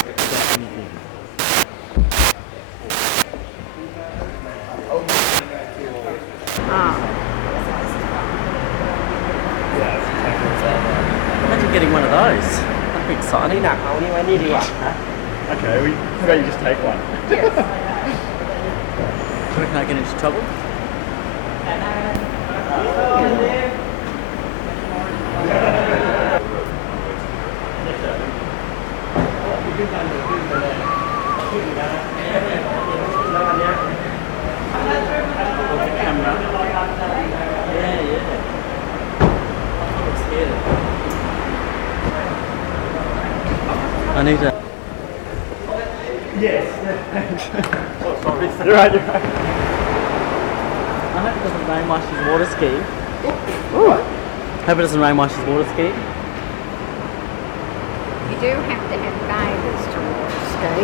Definitely. Imagine getting one of those. That'd be exciting. Okay, how about you just take one? Yes. Do you reckon I get into trouble? I need a... Yes. Oh, sorry. You're right. I hope it doesn't rain while she's water skiing. Hope it doesn't rain while she's water skiing. You do have to have bathers to water ski.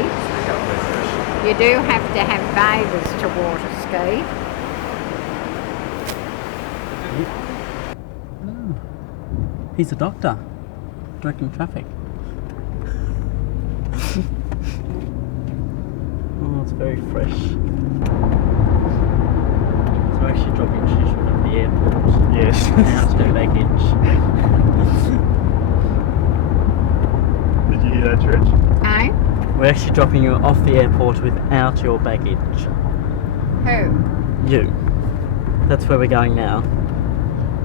You do have to have bathers to water ski. He's a doctor, directing traffic. Oh, it's very fresh. So we're actually dropping shoes from the airport. Yes. Now to do baggage. Did you hear that, Trish? Eh? We're actually dropping you off the airport without your baggage. Who? You. That's where we're going now.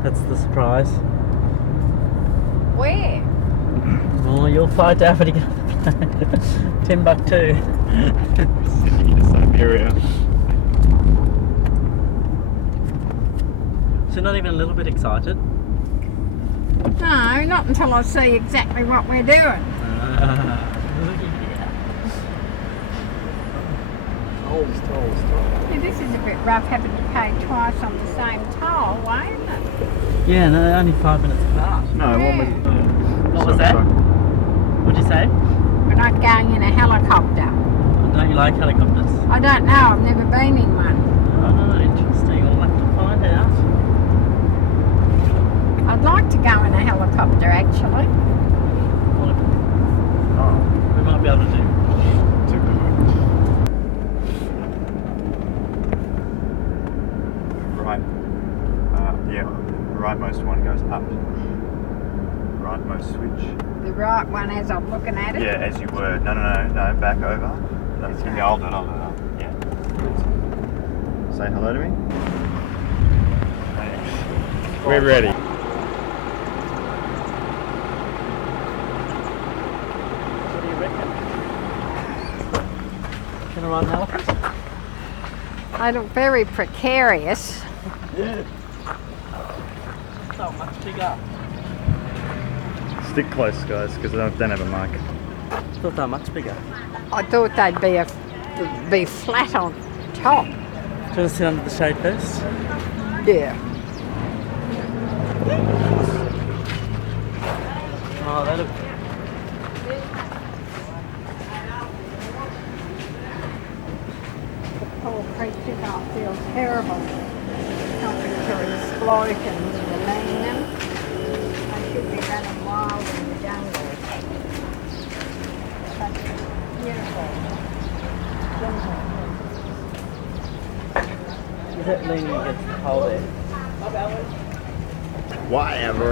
That's the surprise. Where? Oh, you'll fly to Africa. Timbuktu. Sydney to Siberia. So not even a little bit excited? No, not until I see exactly what we're doing. Yeah, this is a bit rough having to pay twice on the same toll, isn't it? Yeah, no, they're only 5 minutes apart. No, Yeah. one with... What was that? What'd you say? We're not going in a helicopter. Don't you like helicopters? I don't know, I've never been in one. Oh, interesting. We'll have to find out. I'd like to go in a helicopter actually. Oh, we might be able to do. Too good. Right. Yeah, the rightmost one goes up. Rightmost switch. The right one as I'm looking at it. Yeah, as you were. No, back over. No, yeah, I'll do it. Yeah. Say hello to me. Thanks. We're ready. What do you reckon? Can I ride an elephant? They look very precarious. So much bigger. Stick close, guys, because I don't have a mic. I thought they were much bigger. I thought they'd be flat on top. Do you want to sit under the shade first? Yeah. Oh, they look... Poor creature, I feel terrible. Helping to exploit and demean them. They should be running wild in the jungle. Such beautiful jungle. Is that leaning against the pole there? Whatever.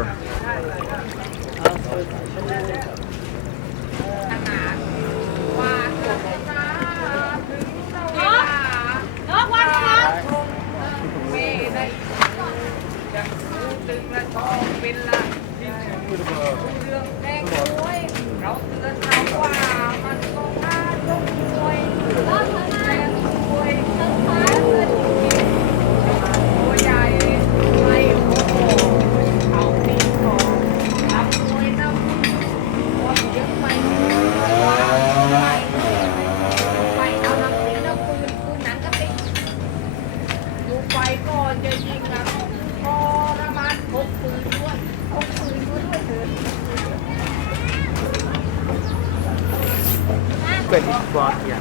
Ready to fly, yeah.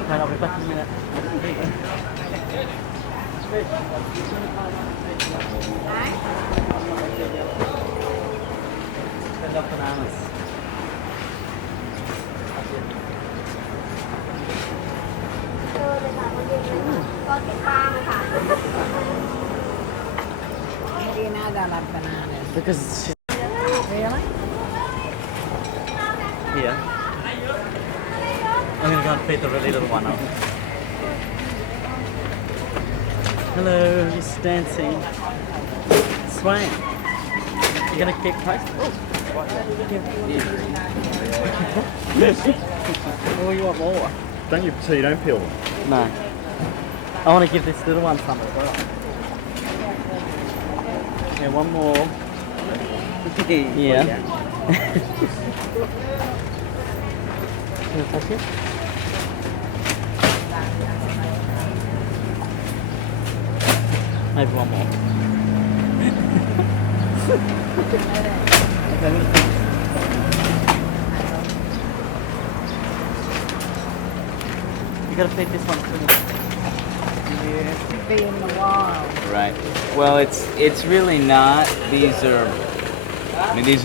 Okay, I'll be back in a minute. There you go. Send up bananas. How do you know they love bananas? Because she's Really? here. I'm gonna go and feed the really little one up. Hello, he's dancing. Swaying. You gonna keep close? Oh, you want more? Don't you? So you don't peel them? No. I want to give this little one some as well. Yeah, one more. Yeah. Can you touch it? Maybe one more. You gotta feed this one too. Yeah, be in the wild. Right. Well, it's really not. These are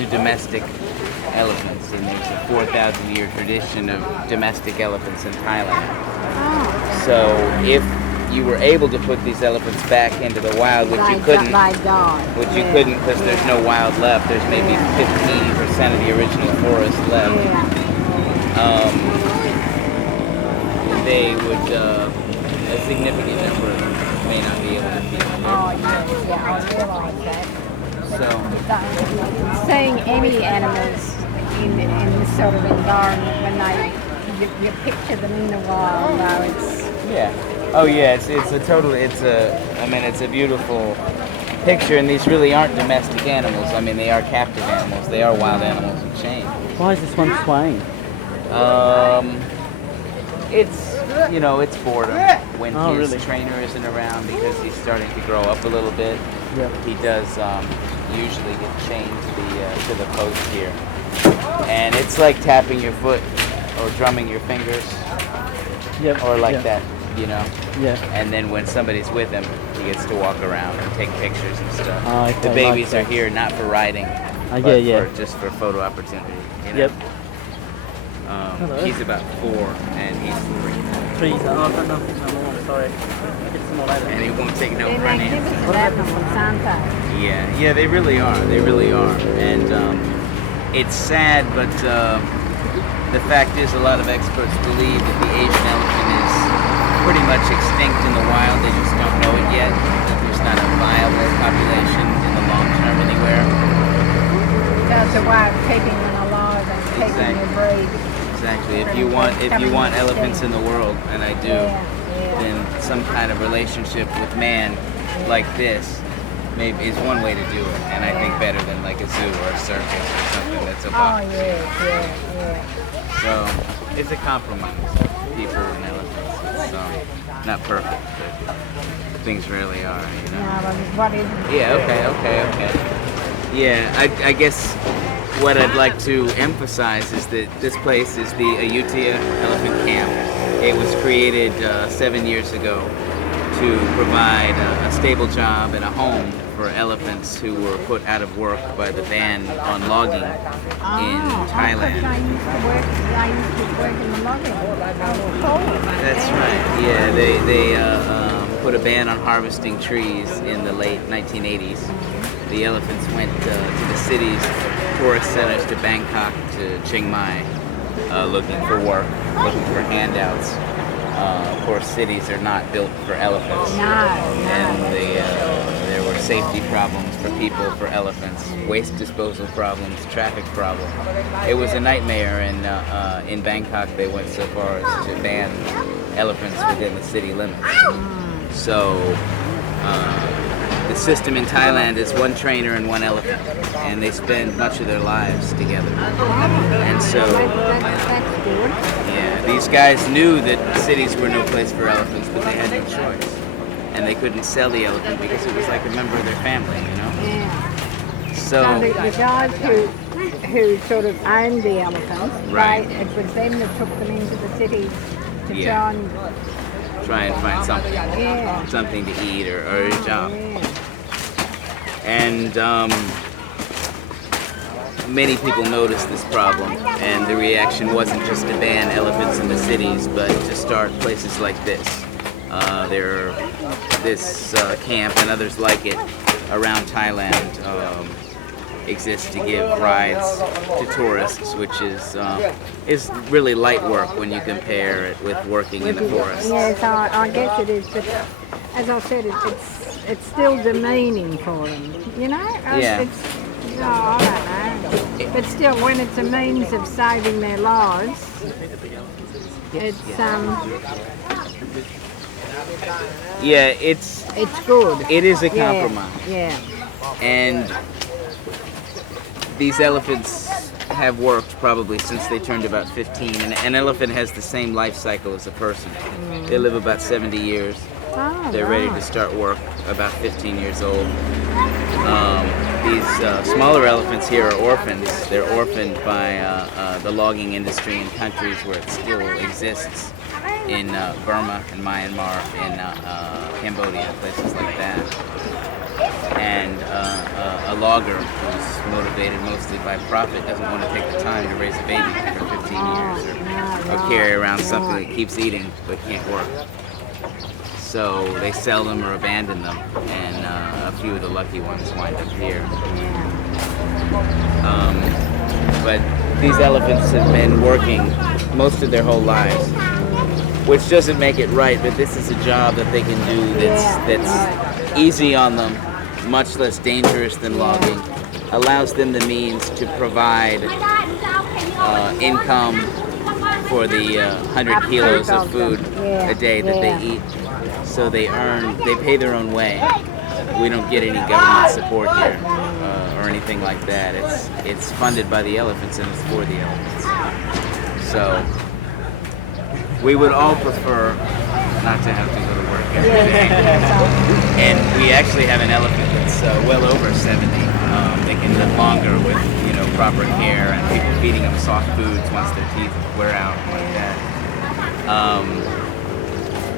domestic elephants, and there's a 4,000-year tradition of domestic elephants in Thailand. Oh. So if you were able to put these elephants back into the wild, which you couldn't, because there's no wild left. There's maybe 15% of the original forest left. They would, a significant number of them may not be able to feed them. Oh, yeah, I realise that. So, Seeing any animals in this sort of environment when you picture them in the wild, though, it's... yeah. Oh yeah, it's a beautiful picture, and these really aren't domestic animals. I mean, they are captive animals. They are wild animals in chain. Why is this one swaying? It's boredom. When his trainer isn't around because he's starting to grow up a little bit. Yep. He does usually get chained to the post here, and it's like tapping your foot or drumming your fingers, or like that, Yeah. And then when somebody's with him, he gets to walk around and take pictures and stuff. Oh, okay, The babies like are here not for riding, but yeah. just for photo opportunity. Yep. He's about 4 and he's 3. 3. Oh, I've got nothing no more. Sorry. I'll get some more later. And he won't take no They're front magnificent answer. animals, aren't they? Yeah, they really are. They really are. And it's sad, but the fact is a lot of experts believe that the Asian elephant is pretty much extinct in the wild. They just don't know it yet. There's not a viable population in the long term anywhere. That's a way of keeping them alive and keeping their breed. Exactly. If you want elephants in the world, and I do, then some kind of relationship with man like this maybe is one way to do it, and I think better than like a zoo or a circus or something that's a box. Oh, yeah. So it's a compromise, people and elephants. It's not perfect, but things really are, No, but what is it? Yeah, okay. Yeah, I guess what I'd like to emphasize is that this place is the Ayutthaya Elephant Camp. It was created 7 years ago to provide a stable job and a home for elephants who were put out of work by the ban on logging in Thailand. I used to work in the logging. That's right. Yeah, they put a ban on harvesting trees in the late 1980s. The elephants went to the cities, tourist centers, to Bangkok, to Chiang Mai, looking for work, looking for handouts. Of course, cities are not built for elephants. And there were safety problems for people, for elephants, waste disposal problems, traffic problems. It was a nightmare, and in Bangkok they went so far as to ban elephants within the city limits. So the system in Thailand is one trainer and one elephant, and they spend much of their lives together. And so, these guys knew that cities were no place for elephants, but they had no choice. And they couldn't sell the elephant because it was like a member of their family, Yeah. So the guys who sort of owned the elephants, it was them that took them into the cities to try and find something to eat or a job. And many people noticed this problem, and the reaction wasn't just to ban elephants in the cities, but to start places like this. This camp and others like it around Thailand exist to give rides to tourists, which is really light work when you compare it with working in the forest. Yes, I guess it is, but as I said, it's still demeaning for them, you know? Yeah. I don't know. But still, when it's a means of saving their lives, it's Yeah, it's good. It is a compromise. Yeah. And these elephants have worked probably since they turned about 15. And an elephant has the same life cycle as a person. They live about 70 years. Oh, They're ready to start work about 15 years old. These smaller elephants here are orphans. They're orphaned by the logging industry in countries where it still exists, in Burma and Myanmar, in Cambodia, places like that. And a logger who's motivated mostly by profit doesn't want to take the time to raise a baby for 15 years or carry around something that keeps eating but can't work. So they sell them or abandon them, and a few of the lucky ones wind up here. But these elephants have been working most of their whole lives, which doesn't make it right, but this is a job that they can do that's easy on them, much less dangerous than logging, allows them the means to provide income for the 100 kilos of food a day that they eat. So they pay their own way. We don't get any government support here or anything like that. It's funded by the elephants and it's for the elephants. So we would all prefer not to have to go to work every day. And we actually have an elephant that's well over 70. They can live longer with proper care and people feeding them soft foods once their teeth wear out like that.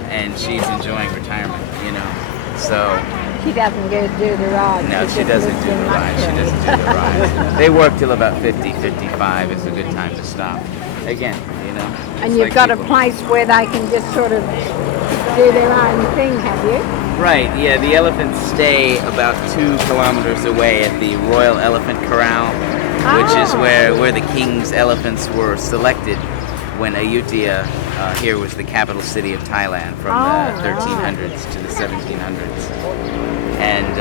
And she's enjoying retirement, so. She doesn't do the rides. No, she doesn't do the rides. She doesn't do the rides. They work till about 50, 55 is a good time to stop. Again, And you've got a place where they can just sort of do their own thing, have you? Right, yeah, the elephants stay about 2 kilometers away at the Royal Elephant Corral, which is where the king's elephants were selected when Ayutthaya here was the capital city of Thailand from the 1300s to the 1700s. And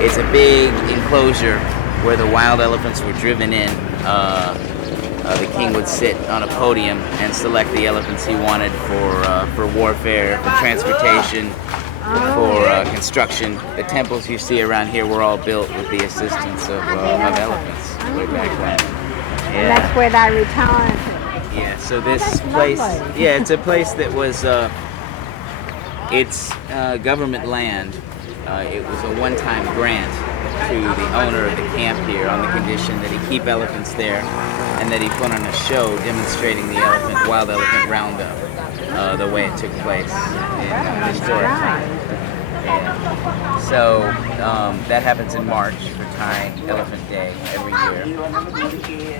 it's a big enclosure where the wild elephants were driven in. The king would sit on a podium and select the elephants he wanted for warfare, for transportation, for construction. The temples you see around here were all built with the assistance of elephants way back then. Yeah. And that's where they retired. Yeah, so this that's place, lovely. yeah, it's a place that was, it's government land. It was a one-time grant to the owner of the camp here on the condition that he keep elephants there and that he put on a show demonstrating the wild elephant roundup, the way it took place in historic times. Yeah. So that happens in March for Thai Elephant Day every year.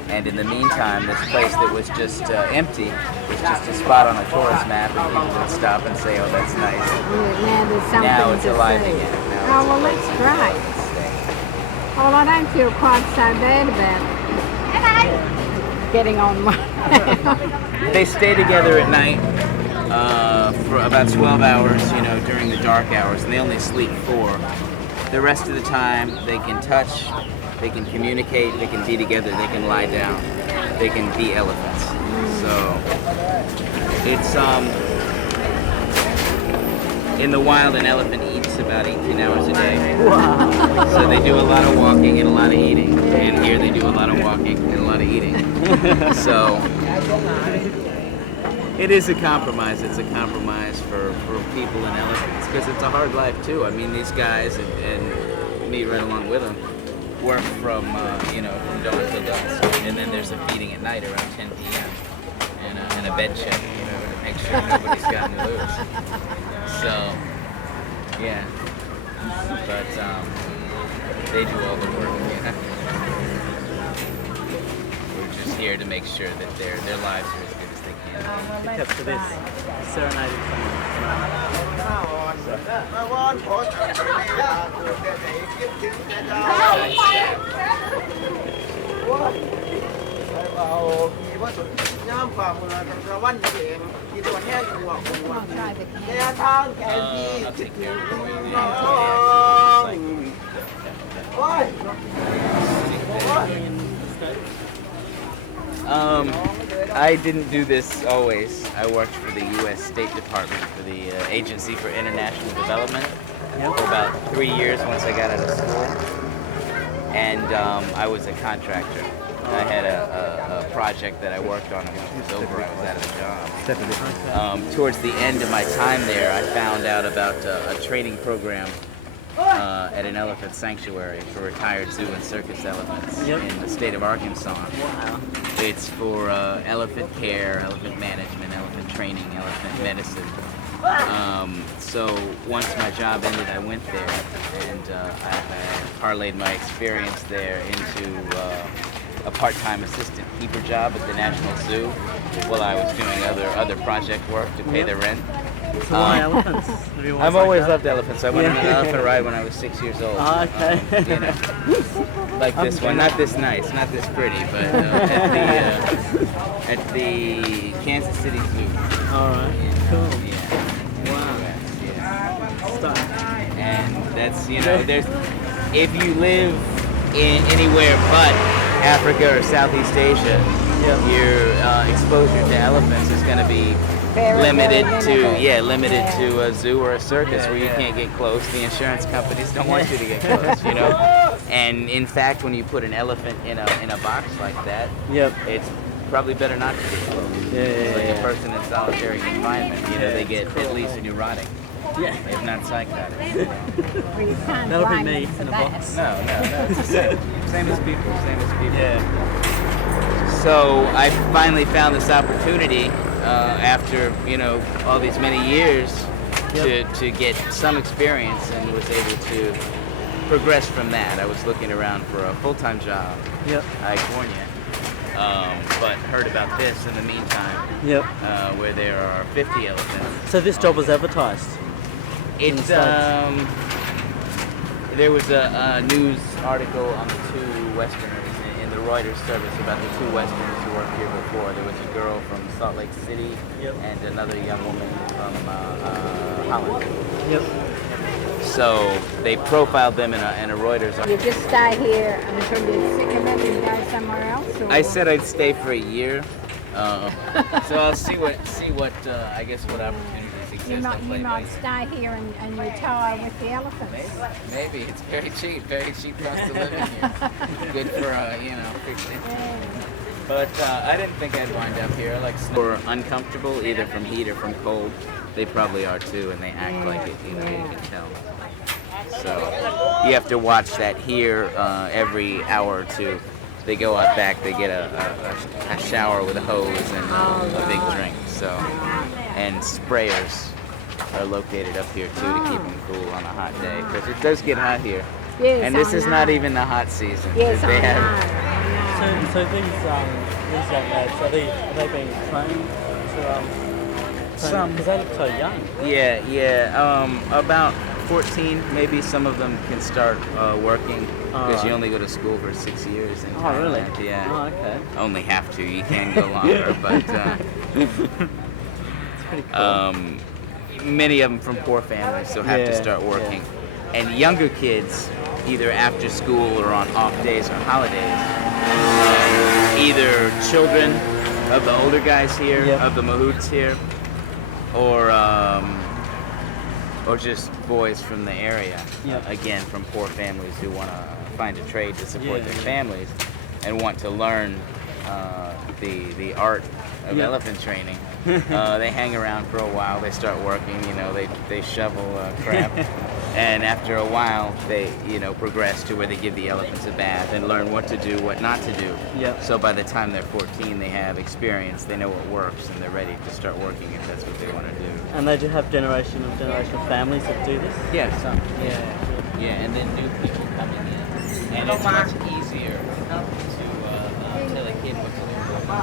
And in the meantime, this place that was just empty was just a spot on a tourist map, and people would stop and say, "Oh, that's nice." Now it's alive again. Well, that's great. Well, I don't feel quite so bad about getting on one. They stay together at night for about 12 hours, during the dark hours, and they only sleep 4. The rest of the time, they can touch, they can communicate, they can be together, they can lie down, they can be elephants. So it's in the wild, an elephant eats about 18 hours a day. Wow. So they do a lot of walking and a lot of eating. And here they do a lot of walking and a lot of eating. So it is a compromise. It's a compromise for people and elephants because it's a hard life too. I mean, these guys and me right along with them work from from dawn till dusk, and then there's a feeding at night around 10 p.m. and a bed check, to make sure nobody's gotten loose. So yeah, but they do all the work. We're just here to make sure that their lives are as good as they can. Except for this serenading I'll take care of I didn't do this always. I worked for the U.S. State Department for the Agency for International Development for about 3 years once I got out of school. And I was a contractor. I had a project that I worked on, and when it was over, I was out of the job. Towards the end of my time there, I found out about a training program at an elephant sanctuary for retired zoo and circus elephants in the state of Arkansas. Wow. It's for elephant care, elephant management, elephant training, elephant medicine. So once my job ended, I went there, and I parlayed my experience there into a part-time assistant keeper job at the National Zoo while I was doing other project work to pay the rent. So why elephants? Have you always I've liked always that? loved elephants. I went on an elephant ride when I was 6 years old. Oh, okay. You know, like this one, not this nice, not this pretty, but at the Kansas City Zoo. All right. Cool. Yeah. Wow. Yeah. Stuff. And that's, there's, if you live in anywhere but Africa or Southeast Asia, your exposure to elephants is going to be limited to a zoo or a circus where you can't get close. The insurance companies don't want you to get close, And in fact, when you put an elephant in a box like that, it's probably better not to get close. It's like a person in solitary confinement. They get at least neurotic. If not psychotic. That'll be me in a box. No, it's the same. Same as people. Yeah. So I finally found this opportunity after all these many years to get some experience, and was able to progress from that. I was looking around for a full-time job in California, but heard about this in the meantime, where there are 50 elephants. So this job was advertised? It's there was a news article on the two Westerners in the Reuters service about the two Westerners who worked here before. There was a girl from Salt Lake City and another young woman from Holland. So they profiled them in a Reuters article. You just stay here until you're sick of it and go somewhere else? Or I said I'd stay for a year. So I'll see what I guess what opportunities exist. you might stay here and retire with the elephants. Maybe it's very cheap cost of living here. Good for But I didn't think I'd wind up here. I like snow. Or uncomfortable either from heat or from cold. They probably are too, and they act like it. You can tell. So you have to watch that here every hour or two. They go out back, they get a shower with a hose and a big drink. So, and sprayers are located up here too to keep them cool on a hot day, because it does get hot here. Yes, And this is not even the hot season. Yes, They have, So these young lads, are they being trained to Some. because they look so young. about 14, maybe some of them can start working, because you only go to school for 6 years in Thailand. Really? Yeah. Oh, okay. Only have to. You can go longer, but It's pretty cool. many of them from poor families, so have to start working. And younger kids, either after school or on off days or holidays, either children of the older guys here, of the mahouts here, or just boys from the area, again from poor families who want to find a trade to support their families and want to learn the art of elephant training. They hang around for a while, they start working, they shovel crap, and after a while they progress to where they give the elephants a bath and learn what to do, what not to do. So by the time they're 14 they have experience, they know what works, and they're ready to start working if that's what they want to do. And they do have generation of families that do this? Yeah, some. Yeah, and then new people coming in. And it's much easier to tell a kid what to do. So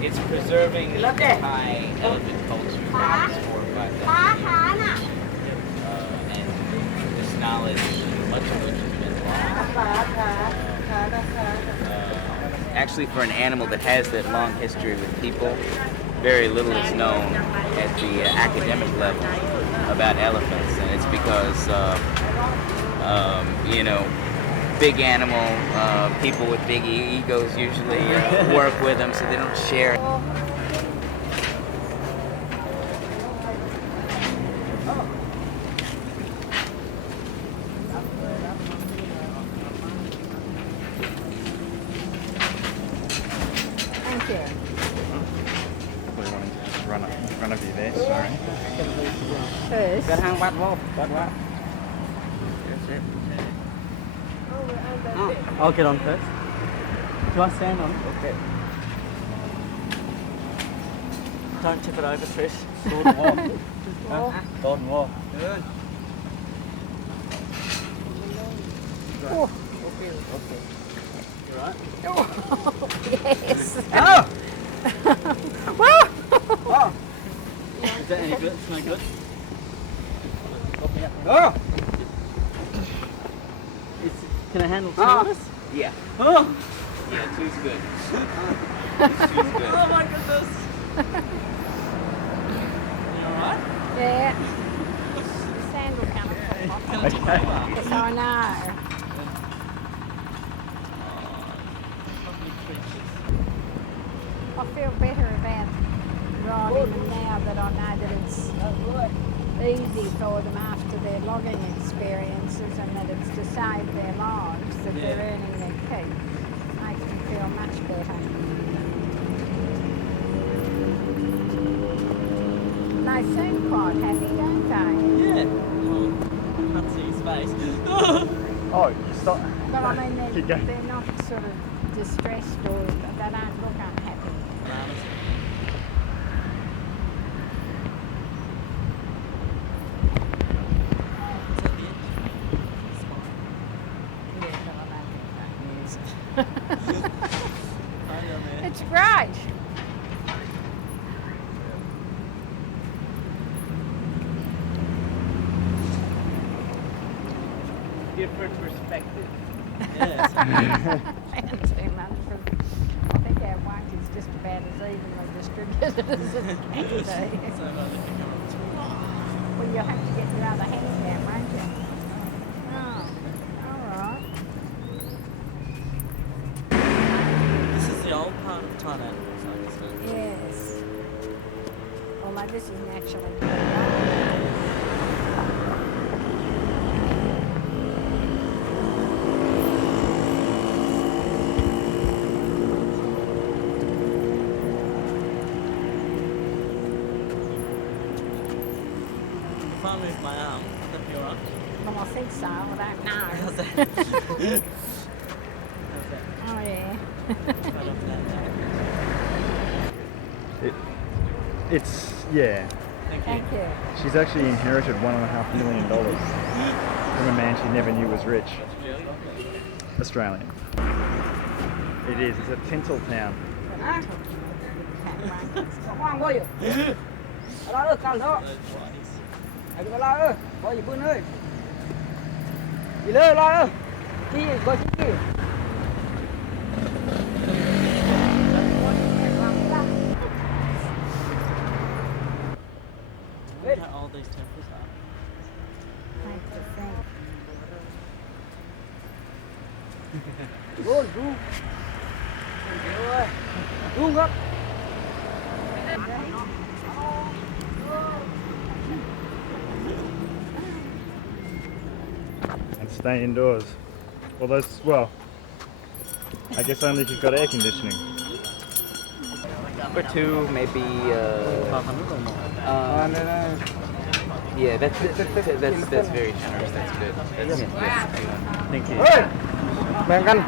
it's preserving the Thai elephant culture that is 4 or 5,000 and this knowledge, much of which has been lost. Actually, for an animal that has that long history with people, very little is known at the academic level about elephants, and it's because you know, big animal people with big egos usually work with them, so they don't share. Thank you. Probably wanting to just run up in front of you there, sorry. First. That's it. I'll get on first. Do I stand on? Okay. Don't tip it over, Trish. Sword and walk. Sword and walk. Oh. Okay. You right? Yes. Is that any good? It's no good? Can I handle 2 of this? Yeah. Oh! Yeah, 2's good. Oh my goodness! You alright? Yeah. The sandal kind of fell off. Yes, I know. I feel better about riding them now that I know that it's easy for them after their logging experiences and that it's to save their lives that they're earning their keep. Makes me feel much better. They seem quite happy, don't they? Yeah. Well, I can't see his face. Oh, you stop. But I mean, Keep going. they're not sort of distressed or they don't look unhappy. It's great. Different perspective. Yes. And too much for, I think our weight is just about as evenly distributed as it can be. Well, you'll have to get your other hand down, won't you? Oh, all right. This is the old part of Thailand. Yes. Although this is naturally. If I move my arm, would that be alright? Well, I think so. I don't know. How's that? Oh, yeah. Right off that. It's, yeah. Thank you. Thank you. She's actually inherited $1.5 million from a man she never knew was rich. Australian. It is. It's a tinsel town. Those whiteys. Look how old these temples are. Thank you, thank And stay indoors. Well, well, I guess only if you've got air conditioning. For 2, maybe. 500 or more. Yeah, that's very generous. That's good. That's good. Thank you. แบ่งกัน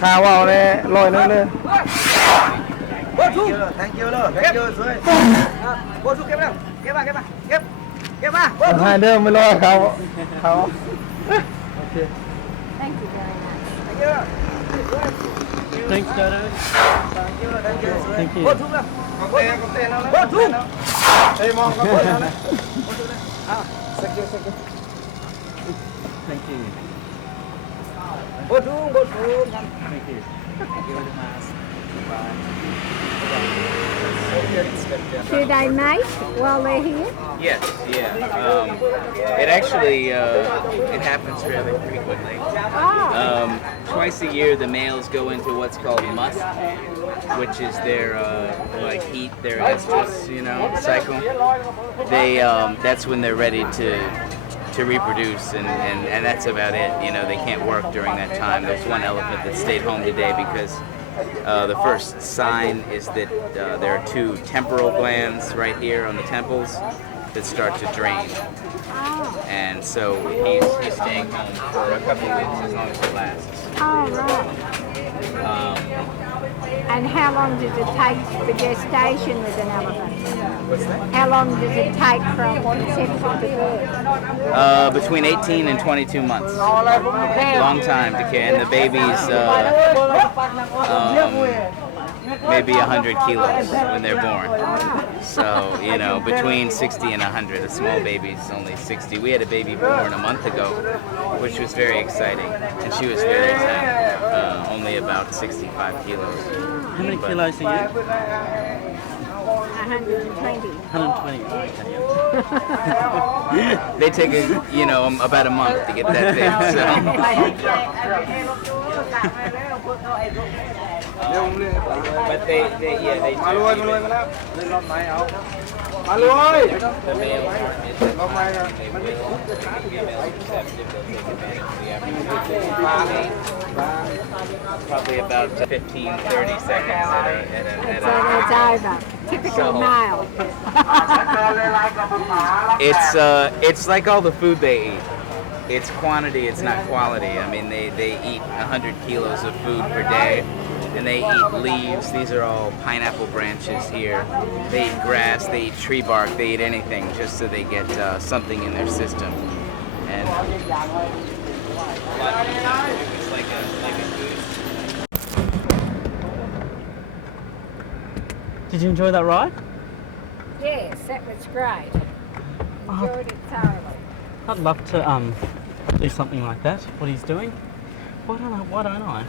ข้าวเอาเลยลอยนึงเลย Thank you, thank you, rồi. Cô chú kẹp nào, kẹp vào, kẹp vào. ให้เดิมไม่ลอยเขา โอเค Thank you very much. Thanks, Dodo. Thank you. Bớt thuốc nào. Bớt thuốc. Đây mong có bớt nào đấy. Thank you. Thank you. Bớt thuốc. Thank you. Do they mate while they're here? Yes, yeah. It actually it happens fairly frequently. Oh, Twice a year, the males go into what's called must, which is their like heat, their estrus, cycle. They that's when they're ready to reproduce, and that's about it. They can't work during that time. There's one elephant that stayed home today because the first sign is that there are two temporal glands right here on the temples that start to drain. And so he's staying home for a couple of weeks as long as it lasts. oh right. And how long does it take for gestation with an elephant? What's that? How long does it take from conception to birth? Between 18 and 22 months. Long time to care. And the babies, maybe 100 kilos when they're born. So, between 60 and 100. A small baby's only 60. We had a baby born a month ago, which was very exciting. And she was very tiny, only about 65 kilos. How many kilos are you? 120. 120. Okay. They take about a month to get that big. But they Alo ơi. the males aren't as females receptive. They'll take advantage of the opportunity. Probably about 15, 30 seconds at So it's over. Typical male. It's like all the food they eat. It's quantity, it's not quality. I mean, they eat 100 kilos of food per day, and they eat leaves. These are all pineapple branches here. They eat grass, they eat tree bark, they eat anything just so they get something in their system. And it's like a food. Did you enjoy that ride? Yes, that was great. Enjoyed it thoroughly. I'd love to do something like that. What he's doing. Why don't I?